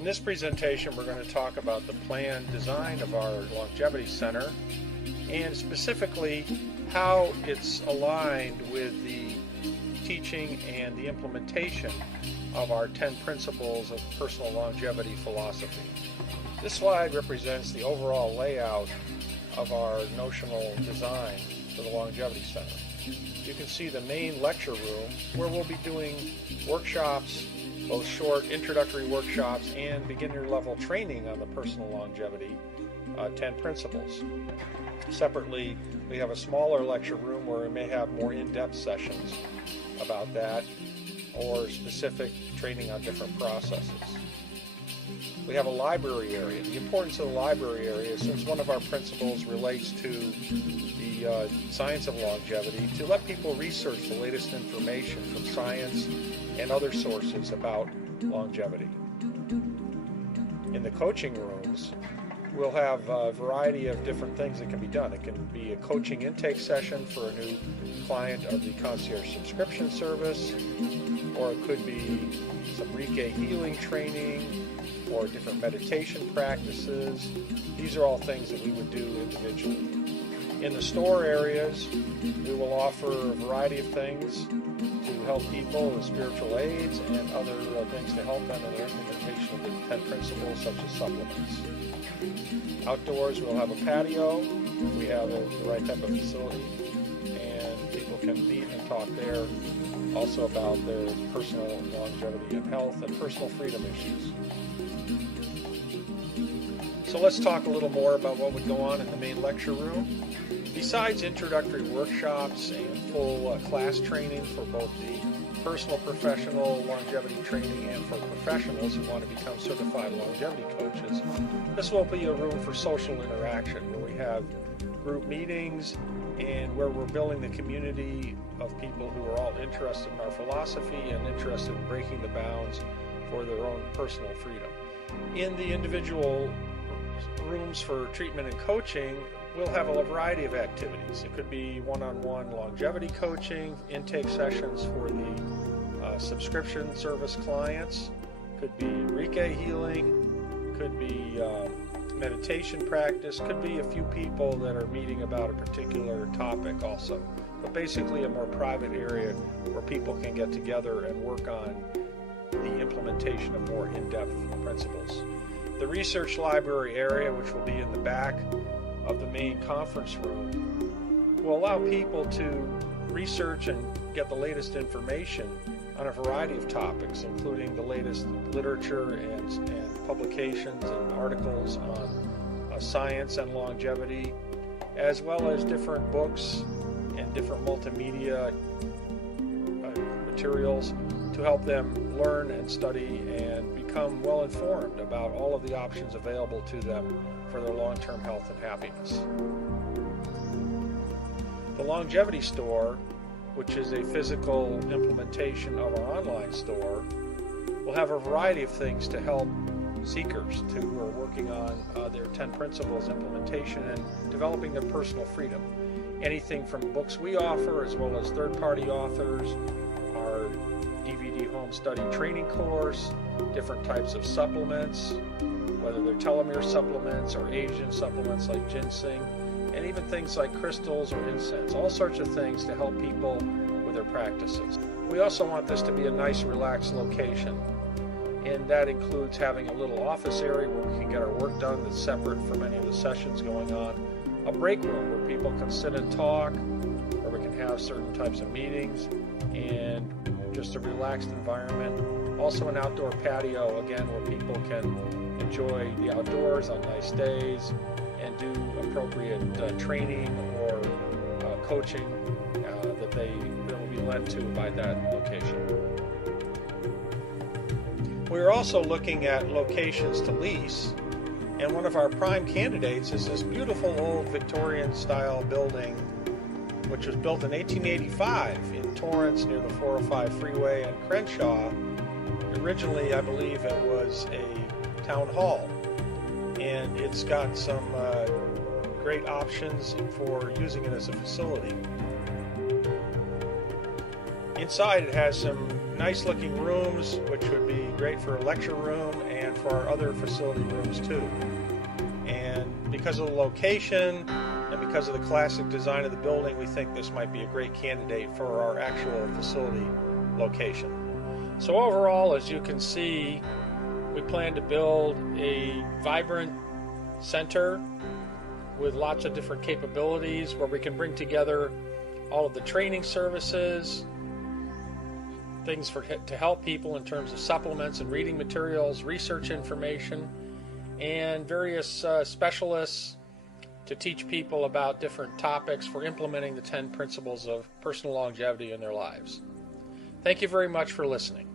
In this presentation, we're going to talk about the planned design of our Longevity Center and specifically how it's aligned with the teaching and the implementation of our 10 principles of personal longevity philosophy. This slide represents the overall layout of our notional design for the Longevity Center. You can see the main lecture room where we'll be doing workshops, both short introductory workshops and beginner level training on the personal longevity 10 principles. Separately, we have a smaller lecture room where we may have more in-depth sessions about that or specific training on different processes. We have a library area. The importance of the library area, since one of our principles relates to the science of longevity, to let people research the latest information from science and other sources about longevity. In the coaching rooms, we'll have a variety of different things that can be done. It can be a coaching intake session for a new client of the concierge subscription service, or it could be some Reiki healing training, or different meditation practices. These are all things that we would do individually. In the store areas, we will offer a variety of things to help people with spiritual aids and other things to help them in their implementation of the 10 principles, such as supplements. Outdoors, we'll have a patio if we have the right type of facility, and people can meet and talk there also about their personal longevity and health and personal freedom issues. So let's talk a little more about what would go on in the main lecture room. Besides introductory workshops and full class training for both the personal professional longevity training and for professionals who want to become certified longevity coaches, this will be a room for social interaction where we have group meetings and where we're building the community of people who are all interested in our philosophy and interested in breaking the bounds for their own personal freedom. In the individual rooms for treatment and coaching, we'll have a variety of activities. It could be one-on-one longevity coaching, intake sessions for the subscription service clients, could be Reiki healing, could be meditation practice, could be a few people that are meeting about a particular topic also. But basically a more private area where people can get together and work on the implementation of more in-depth principles. The research library area, which will be in the back of the main conference room, will allow people to research and get the latest information on a variety of topics, including the latest literature and publications and articles on science and longevity, as well as different books and different multimedia materials to help them learn and study and become well informed about all of the options available to them for their long-term health and happiness. The Longevity Store, which is a physical implementation of our online store, will have a variety of things to help seekers who are working on their 10 principles implementation and developing their personal freedom. Anything from books we offer, as well as third-party authors, our DVD home study training course, different types of supplements, whether they're telomere supplements or Asian supplements like ginseng, and even things like crystals or incense, all sorts of things to help people with their practices. We also want this to be a nice, relaxed location, and that includes having a little office area where we can get our work done that's separate from any of the sessions going on, a break room where people can sit and talk, where we can have certain types of meetings, and just a relaxed environment. Also an outdoor patio, again, where people can enjoy the outdoors on nice days and do appropriate training or coaching that will be led to by that location. We're also looking at locations to lease, and one of our prime candidates is this beautiful old Victorian style building which was built in 1885 in Torrance near the 405 freeway and Crenshaw. Originally, I believe it was a town hall, and it's got some great options for using it as a facility. Inside, it has some nice looking rooms, which would be great for a lecture room and for our other facility rooms too. And because of the location and because of the classic design of the building, we think this might be a great candidate for our actual facility location. So overall, as you can see, we plan to build a vibrant center with lots of different capabilities where we can bring together all of the training services, things to help people in terms of supplements and reading materials, research information, and various specialists to teach people about different topics for implementing the 10 principles of personal longevity in their lives. Thank you very much for listening.